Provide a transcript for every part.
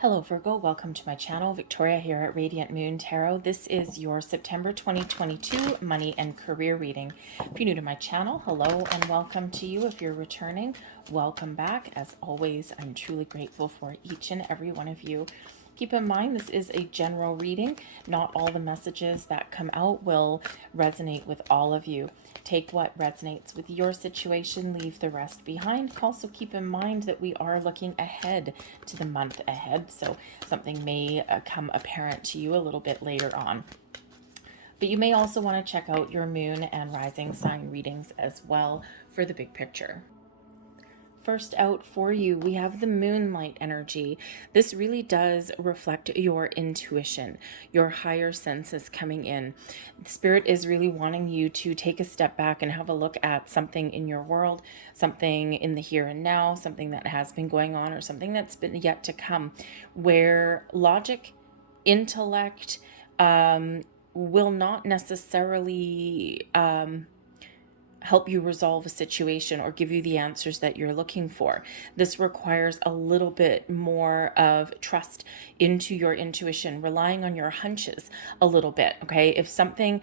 Hello Virgo, welcome to my channel. Victoria here at Radiant Moon Tarot. This is your September 2022 money and career reading. If you're new to my channel, hello and welcome to you. If you're returning, welcome back. As always, I'm truly grateful for each and every one of you. Keep in mind, this is a general reading. Not all the messages that come out will resonate with all of you. Take what resonates with your situation, leave the rest behind. Also keep in mind that we are looking ahead to the month ahead, so something may come apparent to you a little bit later on. But you may also want to check out your moon and rising sign readings as well for the big picture. First out for you, we have the moonlight energy. This really does reflect your intuition, your higher senses coming in. Spirit is really wanting you to take a step back and have a look at something in your world, something in the here and now, something that has been going on or something that's been yet to come, where logic, intellect will not necessarily help you resolve a situation or give you the answers that you're looking for. This requires a little bit more of trust into your intuition, relying on your hunches a little bit. Okay, if something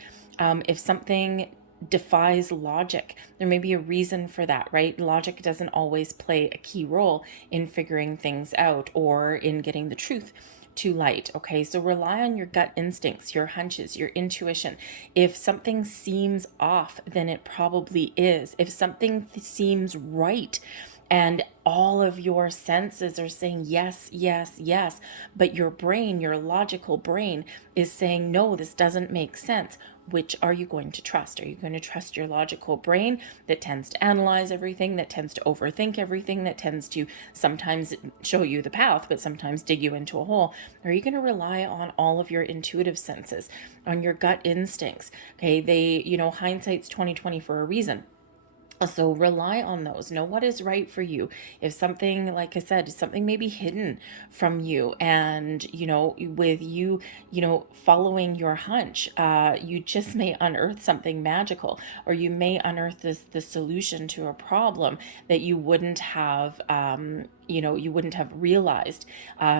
defies logic, there may be a reason for that, right? Logic doesn't always play a key role in figuring things out or in getting the truth to light. Okay, so rely on your gut instincts, your hunches, your intuition. If something seems off, then it probably is. If something seems right and all of your senses are saying yes, yes, yes, but your brain, your logical brain, is saying no, this doesn't make sense, which are you going to trust? Are you going to trust your logical brain that tends to analyze everything, that tends to overthink everything, that tends to sometimes show you the path, but sometimes dig you into a hole? Or are you going to rely on all of your intuitive senses, on your gut instincts? Okay, hindsight's 2020 for a reason. So rely on those. Know what is right for you. If something, like I said, something may be hidden from you, and with you, following your hunch, you just may unearth something magical, or you may unearth the solution to a problem that you wouldn't have realized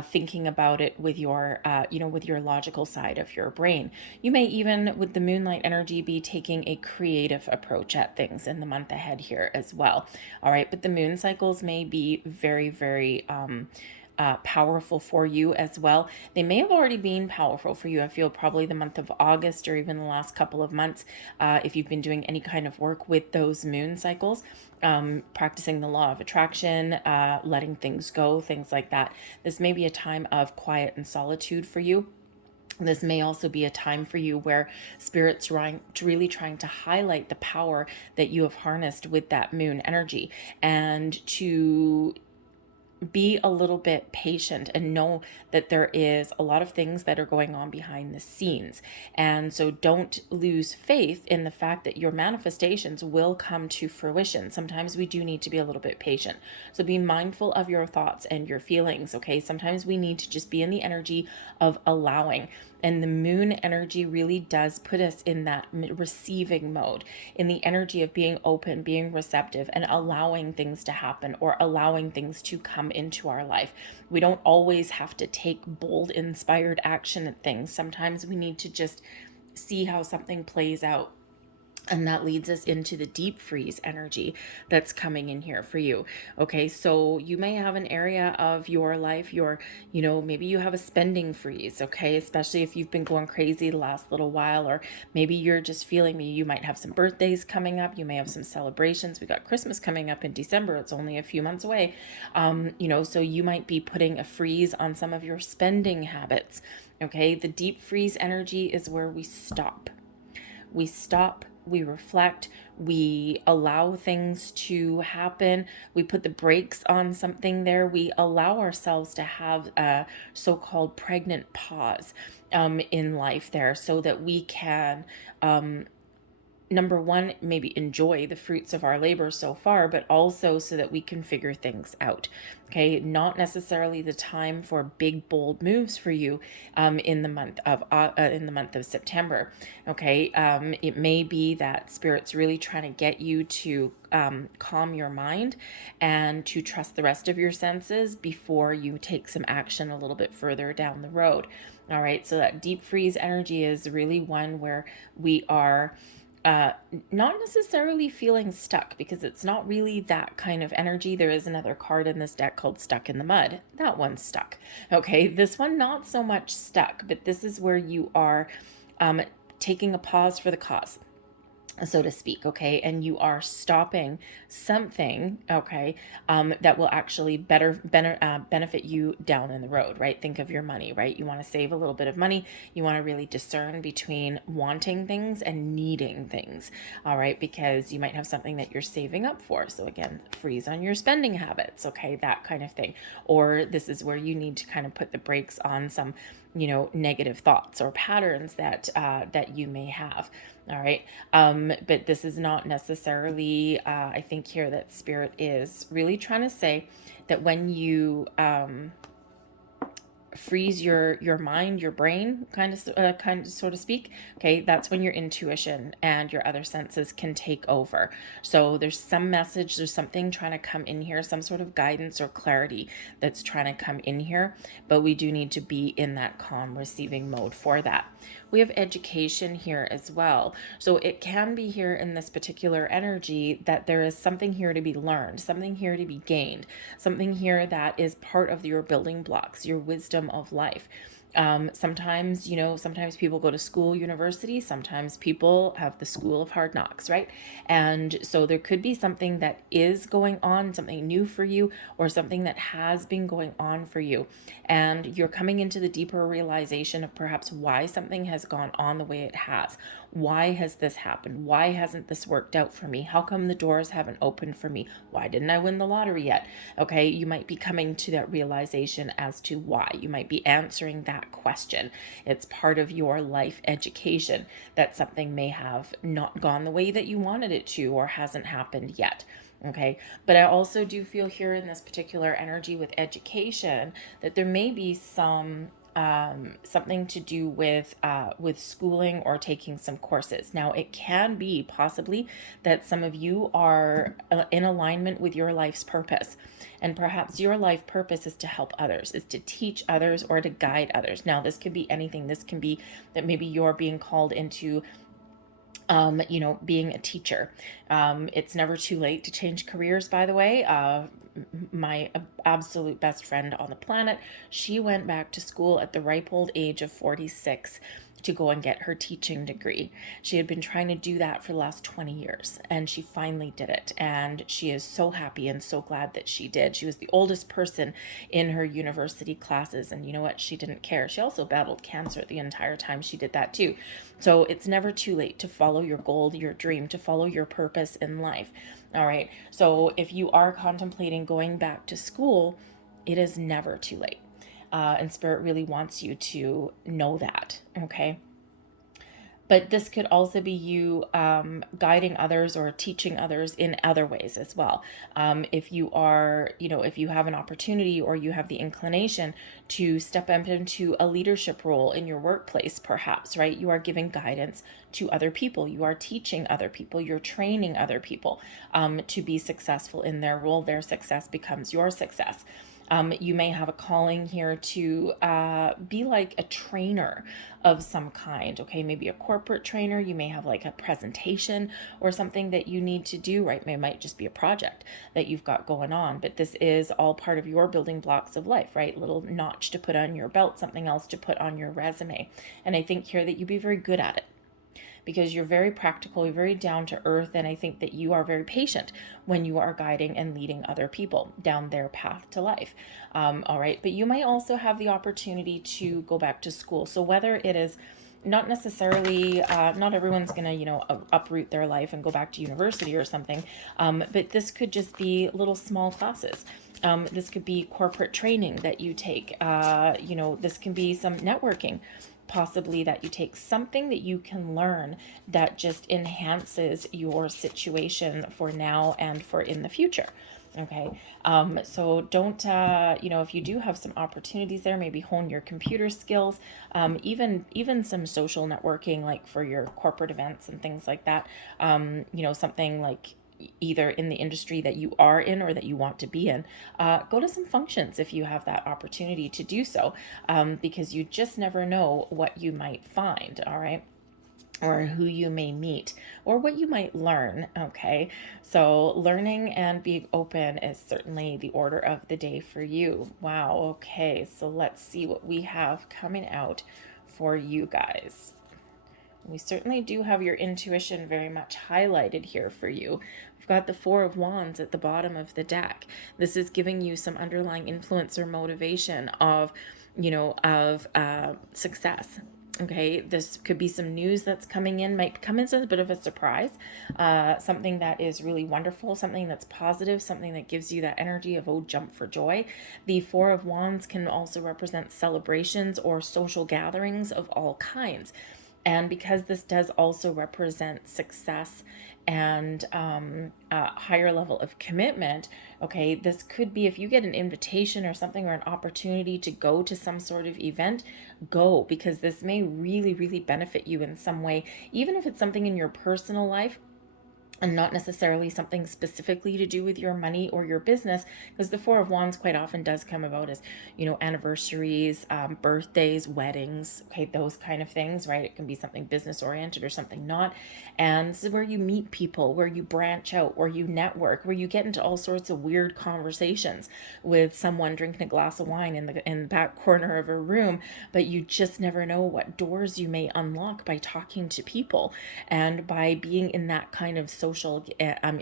thinking about it with your with your logical side of your brain. You may even, with the moonlight energy, be taking a creative approach at things in the month ahead here as well. All right, but the moon cycles may be very, very powerful for you as well. They may have already been powerful for you. I feel probably the month of August or even the last couple of months, if you've been doing any kind of work with those moon cycles, practicing the law of attraction, letting things go, things like that. This may be a time of quiet and solitude for you. This may also be a time for you where Spirit's really trying to highlight the power that you have harnessed with that moon energy, and to be a little bit patient and know that there is a lot of things that are going on behind the scenes. And so don't lose faith in the fact that your manifestations will come to fruition. Sometimes we do need to be a little bit patient. So be mindful of your thoughts and your feelings, okay? Sometimes we need to just be in the energy of allowing. And the moon energy really does put us in that receiving mode, in the energy of being open, being receptive, and allowing things to happen or allowing things to come into our life. We don't always have to take bold, inspired action at things. Sometimes we need to just see how something plays out. And that leads us into the deep freeze energy that's coming in here for you. Okay, so you may have an area of your life, maybe you have a spending freeze, okay, especially if you've been going crazy the last little while, or maybe you're just feeling you might have some birthdays coming up, you may have some celebrations. We got Christmas coming up in December, it's only a few months away. So you might be putting a freeze on some of your spending habits. Okay, the deep freeze energy is where we stop. We reflect, we allow things to happen, we put the brakes on something there, we allow ourselves to have a so-called pregnant pause in life there, so that we can number one, maybe enjoy the fruits of our labor so far, but also so that we can figure things out. Okay, not necessarily the time for big bold moves for you in the month of September. Okay, it may be that Spirit's really trying to get you to calm your mind and to trust the rest of your senses before you take some action a little bit further down the road. All right, so that deep freeze energy is really one where we are uh, not necessarily feeling stuck, because it's not really that kind of energy. There is another card in this deck called Stuck in the Mud. That one's stuck. Okay, this one not so much stuck, but this is where you are taking a pause for the cause, so to speak. Okay, and you are stopping something, okay, that will actually benefit you down in the road, right? Think of your money, right? You want to save a little bit of money. You want to really discern between wanting things and needing things, all right? Because you might have something that you're saving up for. So again, freeze on your spending habits, okay, that kind of thing. Or this is where you need to kind of put the brakes on some, negative thoughts or patterns that you may have. All right. But this is not necessarily, I think here that Spirit is really trying to say that when you freeze your mind, your brain, kind of so to speak, okay, that's when your intuition and your other senses can take over. So there's some message, there's something trying to come in here, some sort of guidance or clarity that's trying to come in here, but we do need to be in that calm receiving mode for that. We have education here as well. So it can be here in this particular energy that there is something here to be learned, something here to be gained, something here that is part of your building blocks, your wisdom of life. Sometimes, sometimes people go to school, university, sometimes people have the school of hard knocks, right? And so there could be something that is going on, something new for you, or something that has been going on for you. And you're coming into the deeper realization of perhaps why something has gone on the way it has. Why has this happened? Why hasn't this worked out for me? How come the doors haven't opened for me? Why didn't I win the lottery yet? Okay, you might be coming to that realization as to why. You might be answering that question. It's part of your life education that something may have not gone the way that you wanted it to, or hasn't happened yet. Okay, but I also do feel here in this particular energy with education that there may be something to do with schooling or taking some courses. Now, it can be possibly that some of you are in alignment with your life's purpose, and perhaps your life purpose is to help others, is to teach others, or to guide others. Now, this could be anything. This can be that maybe you're being called into being a teacher. It's never too late to change careers, by the way. My absolute best friend on the planet, she went back to school at the ripe old age of 46 to go and get her teaching degree. She had been trying to do that for the last 20 years, and she finally did it. And she is so happy and so glad that she did. She was the oldest person in her university classes, and you know what? She didn't care. She also battled cancer the entire time she did that too. So it's never too late to follow your goal, your dream, to follow your purpose in life. All right. So if you are contemplating going back to school, it is never too late. And Spirit really wants you to know that, okay? But this could also be you guiding others or teaching others in other ways as well. If you are, if you have an opportunity or you have the inclination to step up into a leadership role in your workplace, perhaps, right? You are giving guidance to other people. You are teaching other people. You're training other people to be successful in their role. Their success becomes your success. You may have a calling here to be like a trainer of some kind, okay? Maybe a corporate trainer. You may have like a presentation or something that you need to do, right? It might just be a project that you've got going on, but this is all part of your building blocks of life, right? Little notch to put on your belt, something else to put on your resume. And I think here that you'd be very good at it, because you're very practical, you're very down to earth, and I think that you are very patient when you are guiding and leading other people down their path to life. All right, but you might also have the opportunity to go back to school. So whether it is not necessarily, not everyone's gonna, uproot their life and go back to university or something, but this could just be little small classes. This could be corporate training that you take. This can be some networking possibly that you take something that you can learn that just enhances your situation for now and for in the future. Okay. So don't, if you do have some opportunities there, maybe hone your computer skills, even some social networking, like for your corporate events and things like that. Something like either in the industry that you are in or that you want to be in, go to some functions if you have that opportunity to do so, because you just never know what you might find. All right, or who you may meet or what you might learn. Okay, so learning and being open is certainly the order of the day for you. Wow. Okay, so let's see what we have coming out for you guys. We certainly do have your intuition very much highlighted here for you. We've got the Four of Wands at the bottom of the deck. This is giving you some underlying influence or motivation of, success. Okay, this could be some news that's coming in, might come in as a bit of a surprise, something that is really wonderful, something that's positive, something that gives you that energy of, oh, jump for joy. The Four of Wands can also represent celebrations or social gatherings of all kinds. And because this does also represent success and a higher level of commitment, okay, this could be if you get an invitation or something or an opportunity to go to some sort of event, go, because this may really, really benefit you in some way, even if it's something in your personal life and not necessarily something specifically to do with your money or your business, because the Four of Wands quite often does come about as, anniversaries, birthdays, weddings, okay, those kind of things, right? It can be something business oriented or something not. And this is where you meet people, where you branch out, where you network, where you get into all sorts of weird conversations with someone drinking a glass of wine in the back corner of a room, but you just never know what doors you may unlock by talking to people and by being in that kind of social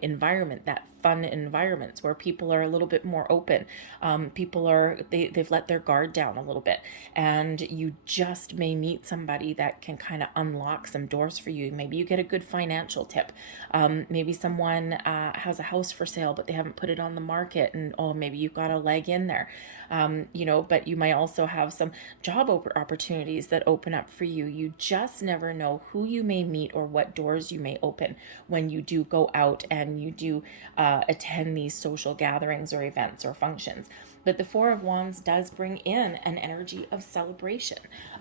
environment, that fun environments where people are a little bit more open. They've let their guard down a little bit, and you just may meet somebody that can kind of unlock some doors for you. Maybe you get a good financial tip. Maybe someone has a house for sale, but they haven't put it on the market, and maybe you've got a leg in there. But you might also have some job opportunities that open up for you. You just never know who you may meet or what doors you may open when you do go out and you do attend these social gatherings or events or functions. But the Four of Wands does bring in an energy of celebration,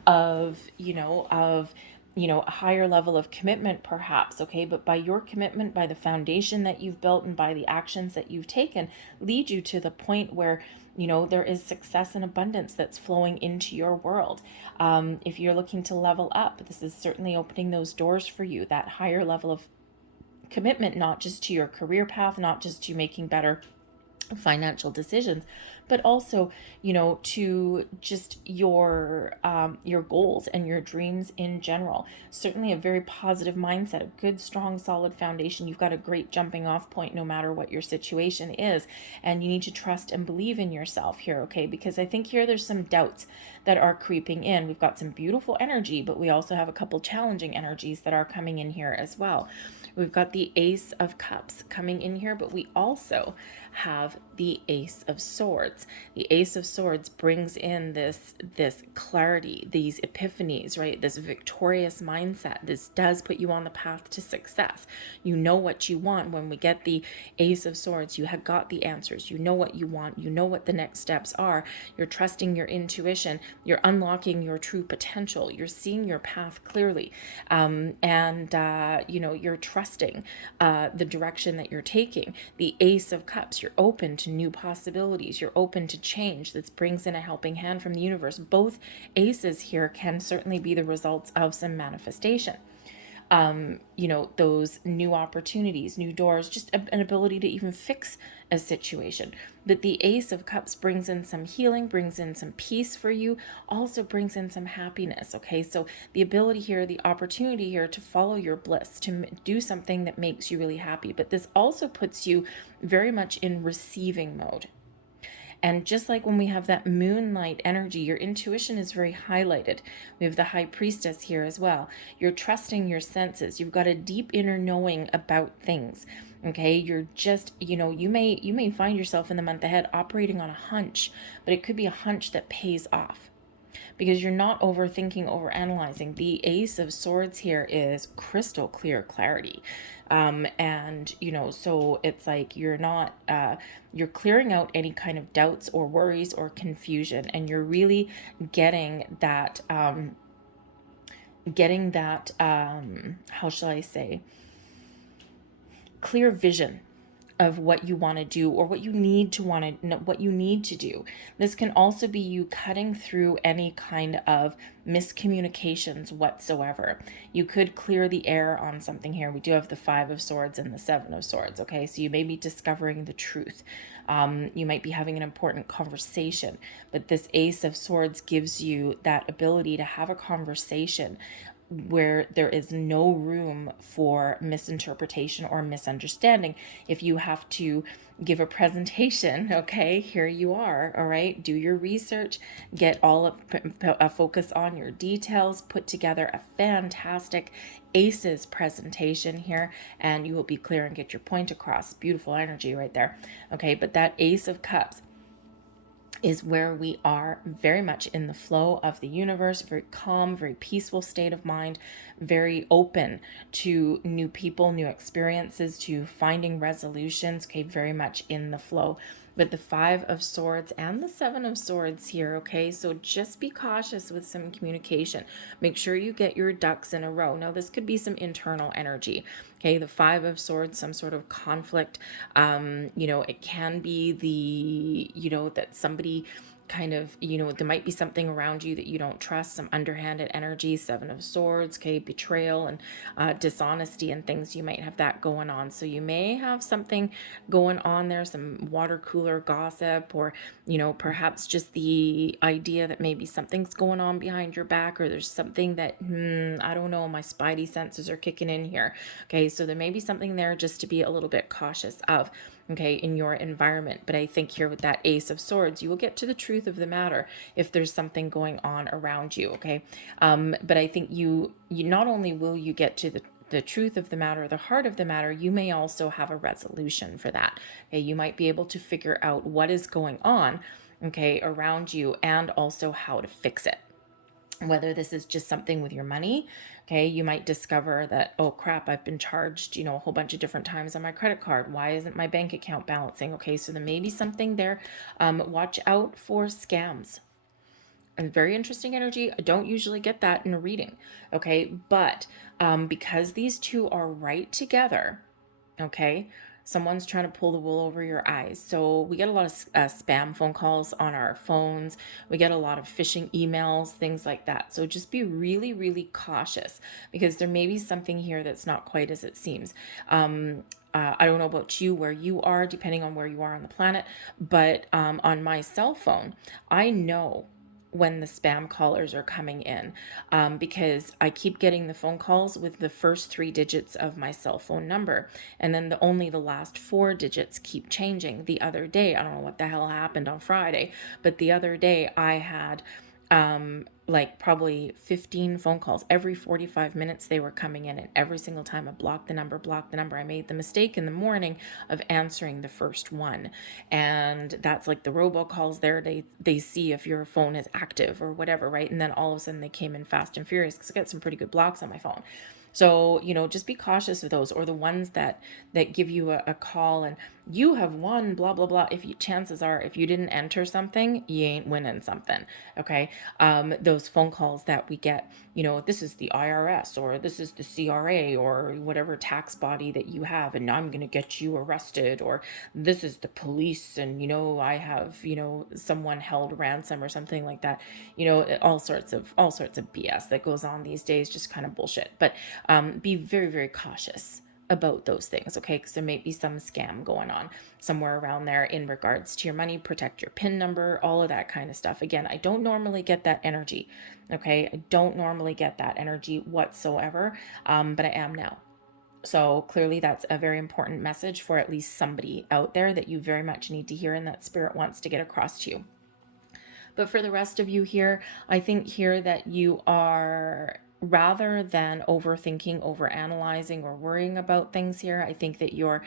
of a higher level of commitment perhaps, okay? But by your commitment, by the foundation that you've built and by the actions that you've taken, lead you to the point where there is success and abundance that's flowing into your world. If you're looking to level up, this is certainly opening those doors for you, that higher level of commitment, not just to your career path, not just to making better financial decisions, but also to just your goals and your dreams in general. Certainly a very positive mindset, a good, strong, solid foundation. You've got a great jumping off point no matter what your situation is, and you need to trust and believe in yourself here, okay? Because I think here there's some doubts that are creeping in. We've got some beautiful energy, but we also have a couple challenging energies that are coming in here as well. We've got the Ace of Cups coming in here, but we also have the Ace of Swords. The Ace of Swords brings in this clarity, these epiphanies, right? This victorious mindset. This does put you on the path to success. You know what you want. When we get the Ace of Swords, you have got the answers. You know what you want. You know what the next steps are. You're trusting your intuition. You're unlocking your true potential. You're seeing your path clearly. You're trusting the direction that you're taking. The Ace of Cups, you're open to new possibilities. You're open to change. This brings in a helping hand from the universe. Both aces here can certainly be the results of some manifestation. Those new opportunities, new doors, just an ability to even fix a situation. But the Ace of Cups brings in some healing, brings in some peace for you, also brings in some happiness, okay? So the ability here, the opportunity here to follow your bliss, to do something that makes you really happy. But this also puts you very much in receiving mode. And just like when we have that moonlight energy, your intuition is very highlighted. We have the High Priestess here as well. You're trusting your senses. You've got a deep inner knowing about things. Okay, you're just, you may find yourself in the month ahead operating on a hunch, but it could be a hunch that pays off. because you're not overthinking, overanalyzing. The Ace of Swords here is crystal clear clarity. And so it's like you're not you're clearing out any kind of doubts or worries or confusion, and you're really getting that how shall I say, clear vision of what you want to do, or what you need to do. This can also be you cutting through any kind of miscommunications whatsoever. You could clear the air on something here. We do have the Five of Swords and the Seven of Swords. Okay, so you may be discovering the truth. You might be having an important conversation, but this Ace of Swords gives you that ability to have a conversation where there is no room for misinterpretation or misunderstanding. If you have to give a presentation, okay, here you are, all right, do your research, get all of a focus on your details, put together a fantastic aces presentation here, and you will be clear and get your point across. Beautiful energy right there. Okay, but that Ace of Cups is where we are very much in the flow of the universe, very calm, very peaceful state of mind, very open to new people, new experiences, to finding resolutions, okay, very much in the flow. But the Five of Swords and the Seven of Swords here, okay, so just be cautious with some communication. Make sure you get your ducks in a row. Now, this could be some internal energy, okay, the Five of Swords, some sort of conflict. It can be that somebody kind of, there might be something around you that you don't trust, some underhanded energy. Seven of Swords, okay, betrayal and dishonesty and things. You might have that going on. So you may have something going on there, some water cooler gossip, or, perhaps just the idea that maybe something's going on behind your back, or there's something that, I don't know, my spidey senses are kicking in here. Okay, so there may be something there just to be a little bit cautious of, okay, in your environment. But I think here with that Ace of Swords, you will get to the truth of the matter if there's something going on around you, okay? But I think you not only will you get to the truth of the matter, the heart of the matter, you may also have a resolution for that. Okay, you might be able to figure out what is going on, okay, around you, and also how to fix it. Whether this is just something with your money, okay, you might discover that, oh crap, I've been charged, a whole bunch of different times on my credit card. Why isn't my bank account balancing? Okay, so there may be something there. Watch out for scams. And very interesting energy. I don't usually get that in a reading, okay, but because these two are right together, okay, someone's trying to pull the wool over your eyes. So we get a lot of spam phone calls on our phones. We get a lot of phishing emails, things like that. So just be really, really cautious, because there may be something here that's not quite as it seems. I don't know about you, where you are, depending on where you are on the planet, but on my cell phone, I know when the spam callers are coming in, because I keep getting the phone calls with the first 3 digits of my cell phone number, and then only the last 4 digits keep changing. The other day, I don't know what the hell happened on Friday, but the other day I had like probably 15 phone calls every 45 minutes. They were coming in, and every single time I blocked the number. I made the mistake in the morning of answering the first one, and that's like the robocalls there. They see if your phone is active or whatever, right? And then all of a sudden they came in fast and furious, because I got some pretty good blocks on my phone. So, just be cautious of those, or the ones that give you a call and you have won blah blah blah. Chances are, if you didn't enter something, you ain't winning something. Okay, those phone calls that we get, this is the IRS, or this is the CRA, or whatever tax body that you have, and I'm gonna get you arrested, or this is the police, and I have someone held ransom or something like that. All sorts of BS that goes on these days, just kind of bullshit. But be very, very cautious about those things, okay? Because there may be some scam going on somewhere around there in regards to your money. Protect your PIN number, all of that kind of stuff. Again, I don't normally get that energy, okay? I don't normally get that energy whatsoever, but I am now. So clearly that's a very important message for at least somebody out there that you very much need to hear, and that spirit wants to get across to you. But for the rest of you here, I think here that you are rather than overthinking, overanalyzing, or worrying about things here, I think that you're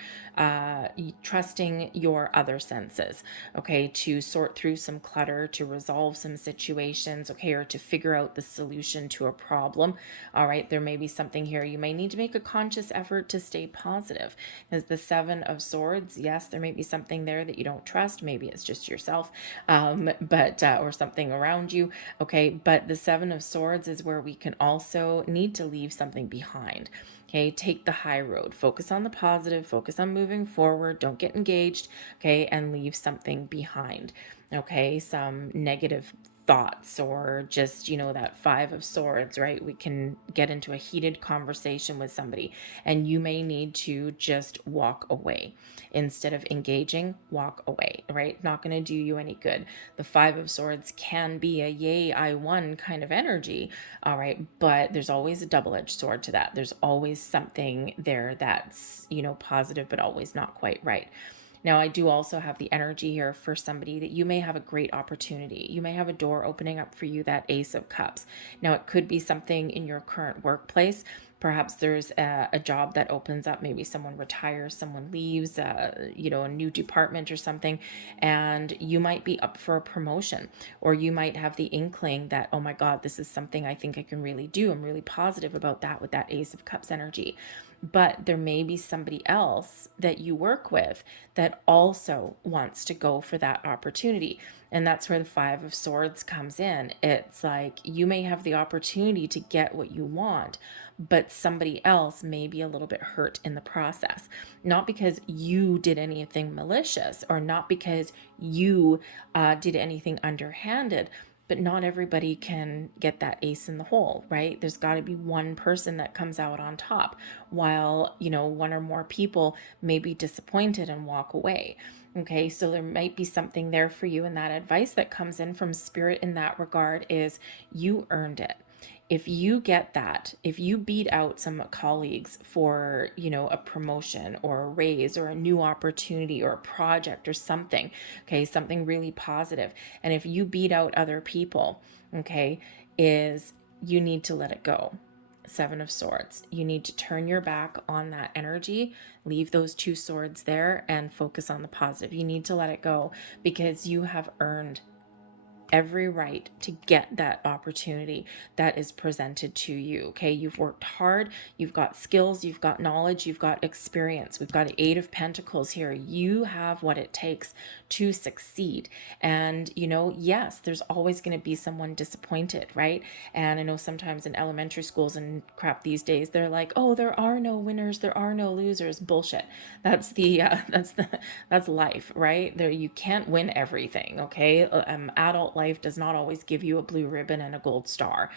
trusting your other senses, okay, to sort through some clutter, to resolve some situations, okay, or to figure out the solution to a problem. All right, there may be something here. You may need to make a conscious effort to stay positive, because the Seven of Swords, yes, there may be something there that you don't trust. Maybe it's just yourself, but or something around you, okay, but the Seven of Swords is where we can also need to leave something behind. Okay, take the high road, focus on the positive, focus on moving forward, don't get engaged, okay, and leave something behind. Okay, some negative thoughts, or just, that Five of Swords, right? We can get into a heated conversation with somebody and you may need to just walk away. Instead of engaging, walk away, right? Not going to do you any good. The Five of Swords can be a yay, I won kind of energy, all right, but there's always a double-edged sword to that. There's always something there that's, positive, but always not quite right. Now, I do also have the energy here for somebody that you may have a great opportunity. You may have a door opening up for you, that Ace of Cups. Now, it could be something in your current workplace. Perhaps there's a job that opens up. Maybe someone retires, someone leaves, a new department or something, and you might be up for a promotion, or you might have the inkling that, oh my God, this is something I think I can really do. I'm really positive about that with that Ace of Cups energy. But there may be somebody else that you work with that also wants to go for that opportunity. And that's where the Five of Swords comes in. It's like you may have the opportunity to get what you want, but somebody else may be a little bit hurt in the process. Not because you did anything malicious, or not because you did anything underhanded, but not everybody can get that ace in the hole, right? There's got to be one person that comes out on top, while, one or more people may be disappointed and walk away. Okay, so there might be something there for you. And that advice that comes in from Spirit in that regard is you earned it. If you get that, if you beat out some colleagues for, a promotion or a raise or a new opportunity or a project or something, okay, something really positive, and if you beat out other people, okay, is you need to let it go. Seven of Swords. You need to turn your back on that energy, leave those two swords there, and focus on the positive. You need to let it go, because you have earned every right to get that opportunity that is presented to you. Okay, you've worked hard, you've got skills, you've got knowledge, you've got experience. We've got the Eight of Pentacles here. You have what it takes to succeed. And yes, there's always going to be someone disappointed, right? And I know sometimes in elementary schools and crap these days, they're like, oh, there are no winners, there are no losers. Bullshit. That's that's life, right? There, you can't win everything. Okay, adult life does not always give you a blue ribbon and a gold star.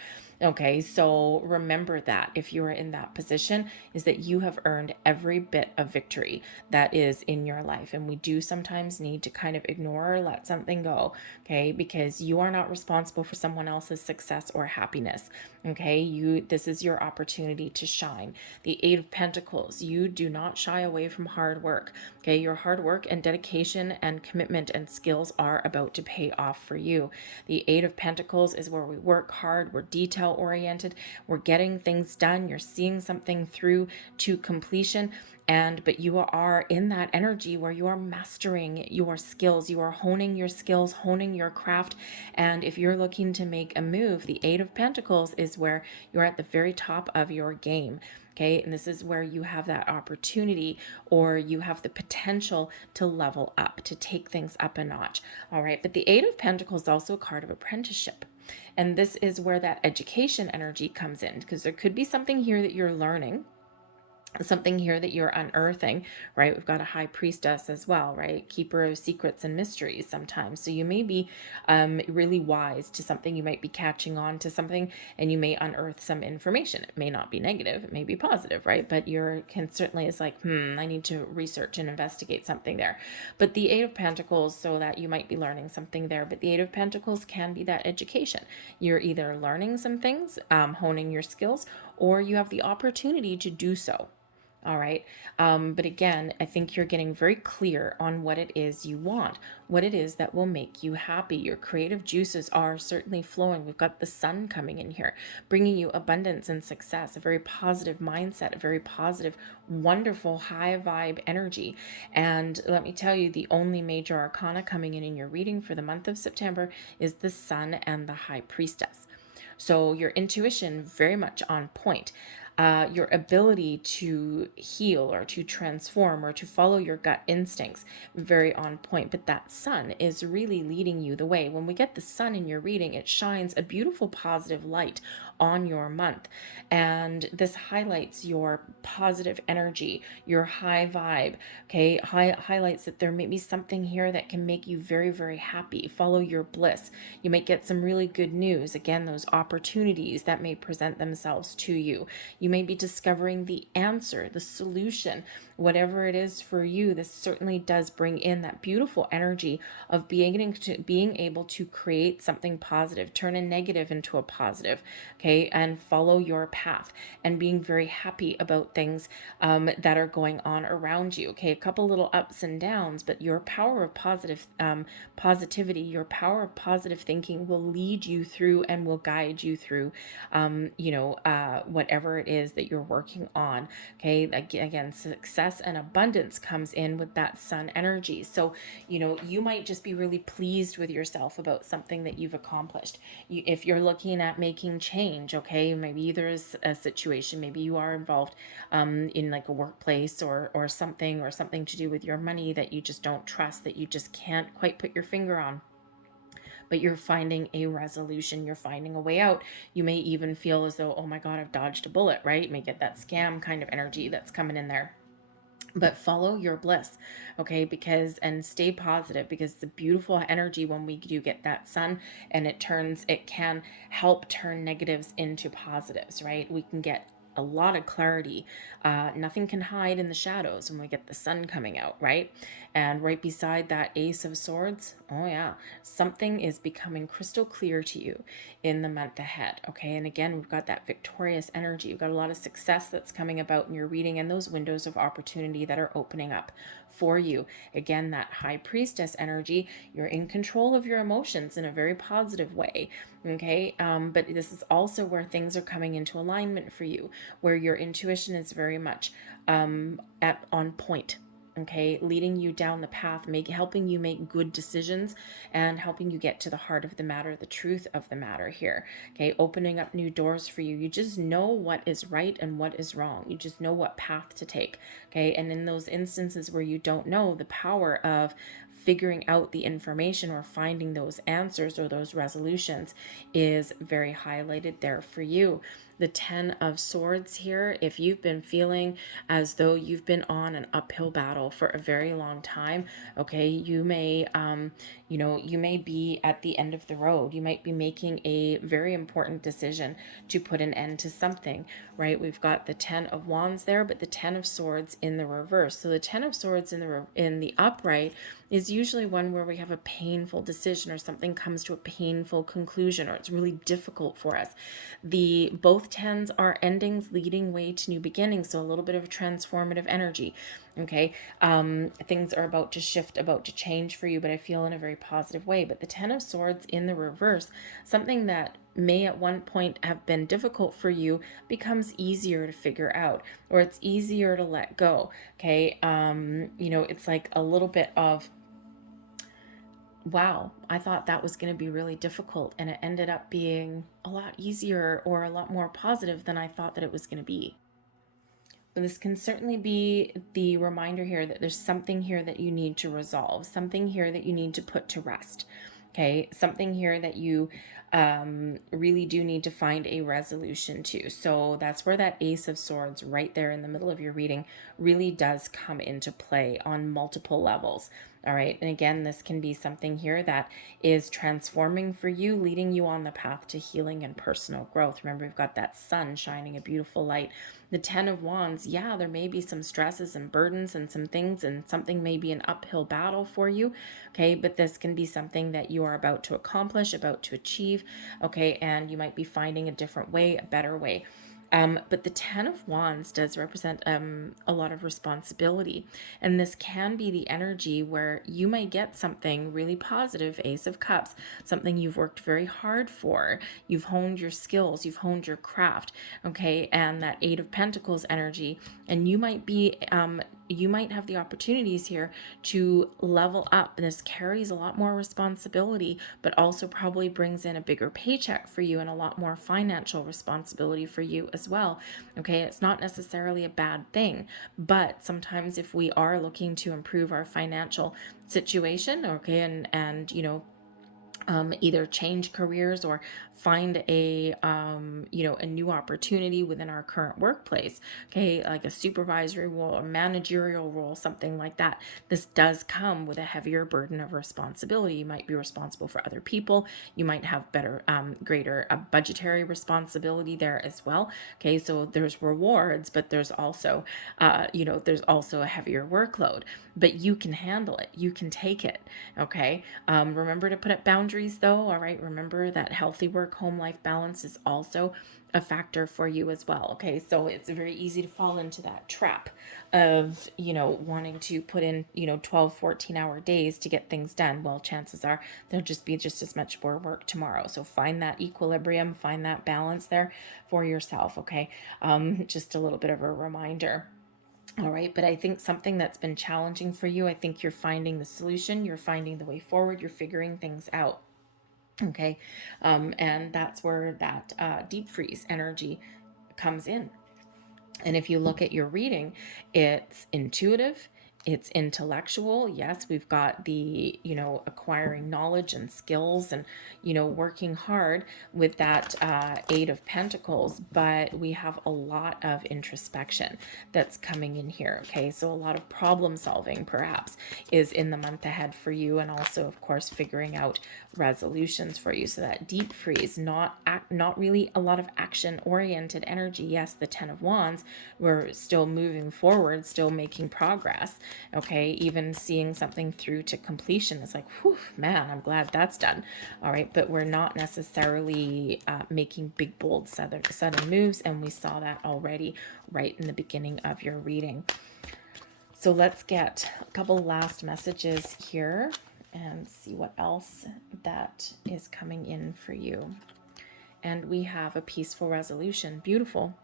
Okay, so remember that if you are in that position, is that you have earned every bit of victory that is in your life. And we do sometimes need to kind of ignore or let something go, okay, because you are not responsible for someone else's success or happiness. Okay, this is your opportunity to shine. The Eight of Pentacles, you do not shy away from hard work. Okay, your hard work and dedication and commitment and skills are about to pay off for you. The Eight of Pentacles is where we work hard, we're detail oriented, we're getting things done, you're seeing something through to completion. But you are in that energy where you are mastering your skills, you are honing your skills, honing your craft. And if you're looking to make a move, the Eight of Pentacles is where you're at the very top of your game. Okay, and this is where you have that opportunity, or you have the potential to level up, to take things up a notch. All right, but the Eight of Pentacles is also a card of apprenticeship. And this is where that education energy comes in, because there could be something here that you're learning, something here that you're unearthing, right? We've got a high priestess as well, right? Keeper of secrets and mysteries sometimes. So you may be really wise to something. You might be catching on to something, and you may unearth some information. It may not be negative, it may be positive, right? But can certainly is like, I need to research and investigate something there. But the Eight of Pentacles, so that you might be learning something there. But the Eight of Pentacles can be that education. You're either learning some things, honing your skills, or you have the opportunity to do so. All right. But again, I think you're getting very clear on what it is you want, what it is that will make you happy. Your creative juices are certainly flowing. We've got the sun coming in here, bringing you abundance and success, a very positive mindset, a very positive, wonderful, high vibe energy. And let me tell you, the only major arcana coming in your reading for the month of September is the sun and the high priestess. So your intuition very much on point. Your ability to heal or to transform or to follow your gut instincts, very on point. But that sun is really leading you the way. When we get the sun in your reading, it shines a beautiful positive light on your month. And this highlights your positive energy, your high vibe, okay? Highlights that there may be something here that can make you very, very happy. Follow your bliss. You might get some really good news. Again, those opportunities that may present themselves to you. You may be discovering the answer, the solution, whatever it is for you. This certainly does bring in that beautiful energy of being able to create something positive, turn a negative into a positive, okay, and follow your path and being very happy about things that are going on around you. Okay, a couple little ups and downs, but your power of positivity, your power of positive thinking will lead you through and will guide you through, whatever it is that you're working on. Okay, again, success and abundance comes in with that sun energy. So, you might just be really pleased with yourself about something that you've accomplished. If you're looking at making change, okay, maybe there's a situation, maybe you are involved in like a workplace or something to do with your money that you just don't trust, that you just can't quite put your finger on, but you're finding a resolution, you're finding a way out. You may even feel as though, oh my God, I've dodged a bullet, right? You may get that scam kind of energy that's coming in there. But follow your bliss, okay? And stay positive, because the beautiful energy when we do get that sun, and it can help turn negatives into positives, right? We can get a lot of clarity. Nothing can hide in the shadows when we get the sun coming out, right? And right beside that Ace of Swords, oh yeah, something is becoming crystal clear to you in the month ahead, okay? And again, we've got that victorious energy. We've got a lot of success that's coming about in your reading, and those windows of opportunity that are opening up for you. Again, that high priestess energy, you're in control of your emotions in a very positive way, okay? But this is also where things are coming into alignment for you, where your intuition is very much on point, okay, leading you down the path, helping you make good decisions and helping you get to the heart of the matter, the truth of the matter here, okay, opening up new doors for you. You just know what is right and what is wrong. You just know what path to take, okay? And in those instances where you don't know, the power of figuring out the information or finding those answers or those resolutions is very highlighted there for you. The 10 of Swords here, if you've been feeling as though you've been on an uphill battle for a very long time, okay, you may be at the end of the road. You might be making a very important decision to put an end to something, right? We've got the 10 of Wands there, but the 10 of Swords in the reverse. So the 10 of Swords in the upright is usually one where we have a painful decision, or something comes to a painful conclusion, or it's really difficult for us. Both 10s are endings leading way to new beginnings, so a little bit of transformative energy, okay? Things are about to shift, about to change for you, but I feel in a very positive way. But the 10 of Swords in the reverse, something that may at one point have been difficult for you, becomes easier to figure out, or it's easier to let go, okay? It's like a little bit of, wow, I thought that was going to be really difficult, and it ended up being a lot easier or a lot more positive than I thought that it was going to be. But this can certainly be the reminder here that there's something here that you need to resolve, something here that you need to put to rest. Okay, something here that you really do need to find a resolution to. So that's where that Ace of Swords right there in the middle of your reading really does come into play on multiple levels. All right, and again, this can be something here that is transforming for you, leading you on the path to healing and personal growth. Remember, we've got that sun shining a beautiful light. The 10 of Wands, yeah, there may be some stresses and burdens and some things, and something may be an uphill battle for you, okay? But this can be something that you are about to accomplish, about to achieve, okay? And you might be finding a different way, a better way. But the Ten of Wands does represent a lot of responsibility. And this can be the energy where you might get something really positive, Ace of Cups, something you've worked very hard for. You've honed your skills, you've honed your craft, okay? And that Eight of Pentacles energy. And you might be you might have the opportunities here to level up. This carries a lot more responsibility, but also probably brings in a bigger paycheck for you and a lot more financial responsibility for you as well. Okay, it's not necessarily a bad thing, but sometimes if we are looking to improve our financial situation, okay, and either change careers or find a a new opportunity within our current workplace, okay, like a supervisory role or managerial role, something like that. This does come with a heavier burden of responsibility. You might be responsible for other people. You might have better greater budgetary responsibility there as well. Okay, so there's rewards, but there's also there's also a heavier workload, but you can handle it, you can take it. Okay, remember to put up boundaries though. All right, remember that healthy work home life balance is also a factor for you as well. Okay, so it's very easy to fall into that trap of wanting to put in 12-14 hour days to get things done. Well, chances are there'll just be just as much more work tomorrow. So find that equilibrium, find that balance there for yourself. Okay, just a little bit of a reminder. All right, but I think something that's been challenging for you, I think you're finding the solution, you're finding the way forward, you're figuring things out. Okay, and that's where that deep freeze energy comes in. And if you look at your reading, it's intuitive, it's intellectual. Yes, we've got the, acquiring knowledge and skills and, working hard with that Eight of Pentacles, but we have a lot of introspection that's coming in here. Okay, so a lot of problem solving perhaps is in the month ahead for you, and also, of course, figuring out resolutions for you. So that deep freeze, not really a lot of action oriented energy. Yes, the Ten of Wands, we're still moving forward, still making progress. Okay, even seeing something through to completion is like, whew, man, I'm glad that's done. All right, but we're not necessarily making big, bold, sudden moves, and we saw that already right in the beginning of your reading. So let's get a couple last messages here and see what else that is coming in for you. And we have a peaceful resolution. Beautiful.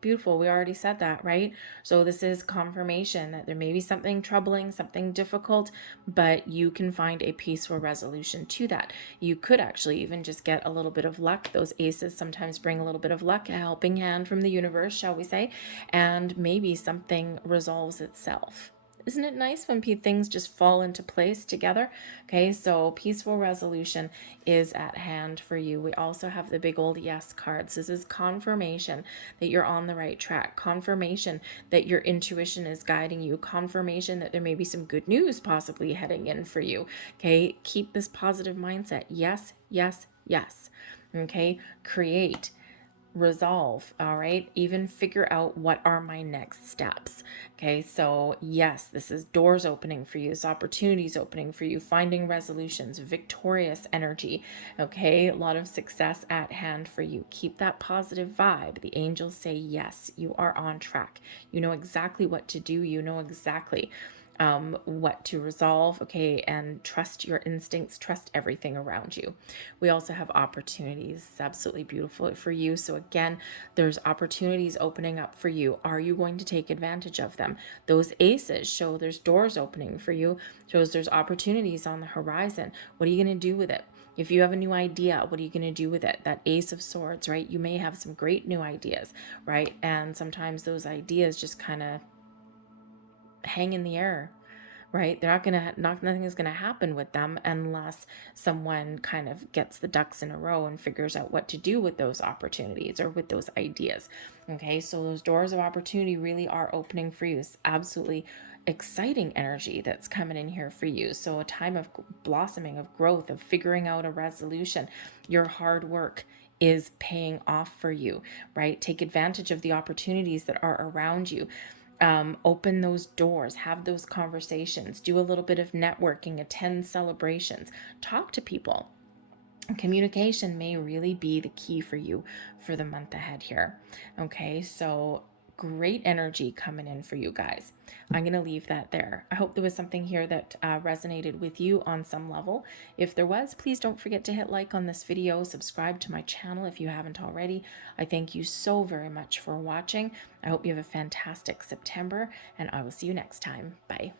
Beautiful. We already said that, right? So this is confirmation that there may be something troubling, something difficult, but you can find a peaceful resolution to that. You could actually even just get a little bit of luck. Those aces sometimes bring a little bit of luck, a helping hand from the universe, shall we say, and maybe something resolves itself. Isn't it nice when things just fall into place together? Okay, so peaceful resolution is at hand for you. We also have the big old yes cards. This is confirmation that you're on the right track, confirmation that your intuition is guiding you, confirmation that there may be some good news possibly heading in for you. Okay, keep this positive mindset. Yes, yes, yes. Okay, create, resolve. All right, even figure out what are my next steps. Okay, so yes, this is doors opening for you, it's opportunities opening for you, finding resolutions, victorious energy. Okay, a lot of success at hand for you. Keep that positive vibe. The angels say yes, you are on track. You know exactly what to do, you know exactly what to resolve, okay, and trust your instincts, trust everything around you. We also have opportunities. It's absolutely beautiful for you. So again, there's opportunities opening up for you. Are you going to take advantage of them? Those aces show there's doors opening for you, shows there's opportunities on the horizon. What are you going to do with it? If you have a new idea, what are you going to do with it? That Ace of Swords, right? You may have some great new ideas, right? And sometimes those ideas just kind of hang in the air, right? They're nothing is gonna happen with them unless someone kind of gets the ducks in a row and figures out what to do with those opportunities or with those ideas. Okay, so those doors of opportunity really are opening for you. It's absolutely exciting energy that's coming in here for you. So a time of blossoming, of growth, of figuring out a resolution. Your hard work is paying off for you, right? Take advantage of the opportunities that are around you. Open those doors, have those conversations, do a little bit of networking, attend celebrations, talk to people. Communication may really be the key for you for the month ahead here. Okay, so great energy coming in for you guys. I'm going to leave that there. I hope there was something here that resonated with you on some level. If there was, please don't forget to hit like on this video, subscribe to my channel if you haven't already. I thank you so very much for watching. I hope you have a fantastic September, and I will see you next time. Bye.